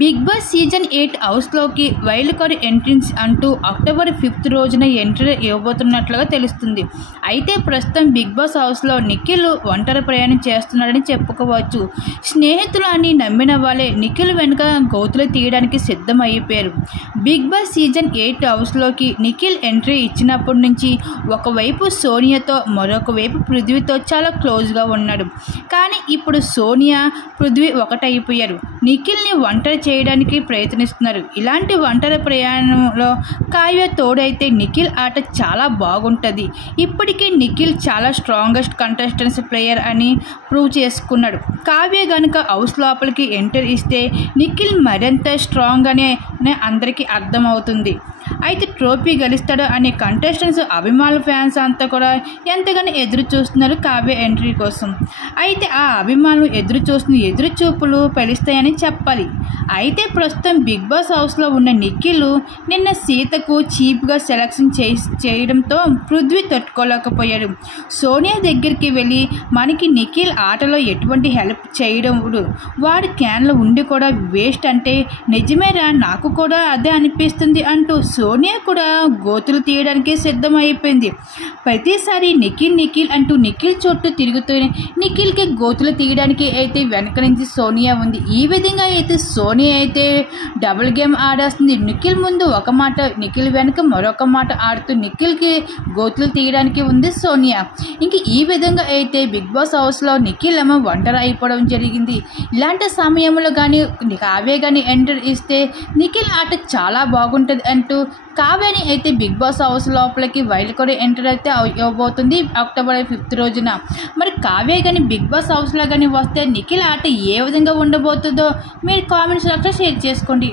Big boss season 8 హౌస్లోకి wild card entries అంటూ October 5 రోజున ఎంట్రీ ఇవ్వబోతున్నట్లుగా తెలుస్తుంది. అయితే ప్రస్తుతం బిగ్ బాస్ హౌస్లో నిఖిల్ ఒంటరి ప్రయాణం చేస్తున్నాడని చెప్పుకోవచ్చు. స్నేహితులు అని నమ్మిన వాళ్ళే నిఖిల్ వెనుక గోతులు తీయడానికి సిద్ధం అయిపోయారు. బిగ్ బాస్ సీజన్ 8 హౌస్లోకి నిఖిల్ ఎంట్రీ ఇచ్చినప్పటి నుంచి ఒకవైపు సోనియాతో మరొక వైపు పృథ్వీతో చాలా క్లోజ్గా ఉన్నాడు. కానీ ఇప్పుడు సోనియా పృథ్వీ ఒకటైపోయారు. నిఖిల్ని ఒంటరి చేయడానికి ప్రయత్నిస్తున్నారు. ఇలాంటి ఒంటరి ప్రయాణంలో కావ్య తోడైతే నిఖిల్ ఆట చాలా బాగుంటుంది. ఇప్పటికీ నిఖిల్ చాలా స్ట్రాంగెస్ట్ కంటెస్టెంట్స్ ప్లేయర్ అని ప్రూవ్ చేసుకున్నాడు. కావ్య కనుక హౌస్ లోపలికి ఎంటర్ ఇస్తే నిఖిల్ మరింత స్ట్రాంగ్ అనే అందరికీ అర్థమవుతుంది. అయితే ట్రోఫీ గెలుస్తాడు అనే కంటెస్టెంట్స్ అభిమానుల ఫ్యాన్స్ అంతా కూడా ఎంతగానో ఎదురు చూస్తున్నారు కావ్య ఎంట్రీ కోసం. అయితే ఆ అభిమానులు ఎదురు చూపులు ఫలిస్తాయని చెప్పాలి. అయితే ప్రస్తుతం బిగ్ బాస్ హౌస్లో ఉన్న నిఖిల్ నిన్న సీతకు చీప్గా సెలక్షన్ చేయడంతో పృథ్వీ తట్టుకోలేకపోయాడు. సోనియా దగ్గరికి వెళ్ళి మనకి నిఖిల్ ఆటలో ఎటువంటి హెల్ప్ చేయడం, వాడి క్యాన్లో ఉండి కూడా వేస్ట్ అంటే నిజమేరా, నాకు కూడా అదే అనిపిస్తుంది అంటూ సోనియా కూడా గోతులు తీయడానికి సిద్ధం అయిపోయింది. ప్రతిసారి నిఖిల్ అంటూ నిఖిల్ చుట్టూ తిరుగుతూనే నిఖిల్కి గోతులు తీయడానికి అయితే వెనక నుంచి సోనియా ఉంది. ఈ విధంగా అయితే సోనియా అయితే డబుల్ గేమ్ ఆడేస్తుంది. నిఖిల్ ముందు ఒక మాట, నిఖిల్ వెనక మరొక మాట ఆడుతూ నిఖిల్కి గోతులు తీయడానికి ఉంది సోనియా. ఇంక ఈ విధంగా అయితే బిగ్ బాస్ హౌస్లో నిఖిల్ ఏమో ఒంటరి అయిపోవడం జరిగింది. ఇలాంటి సమయంలో కానీ కావ్య కానీ ఎంటర్ ఇస్తే నిఖిల్ ఆట చాలా బాగుంటుంది అంటూ కావ్యని అయితే బిగ్ బాస్ హౌస్ లోపలికి వైల్డ్ కార్డ్ ఎంటర్ అయితే ఇవ్వబోతుంది అక్టోబర్ 5 రోజున. మరి కావ్య కానీ బిగ్ బాస్ హౌస్లో కానీ వస్తే నిఖిల్ ఆట ఏ విధంగా ఉండబోతుందో మీరు కామెంట్స్లో షేర్ చేసుకోండి.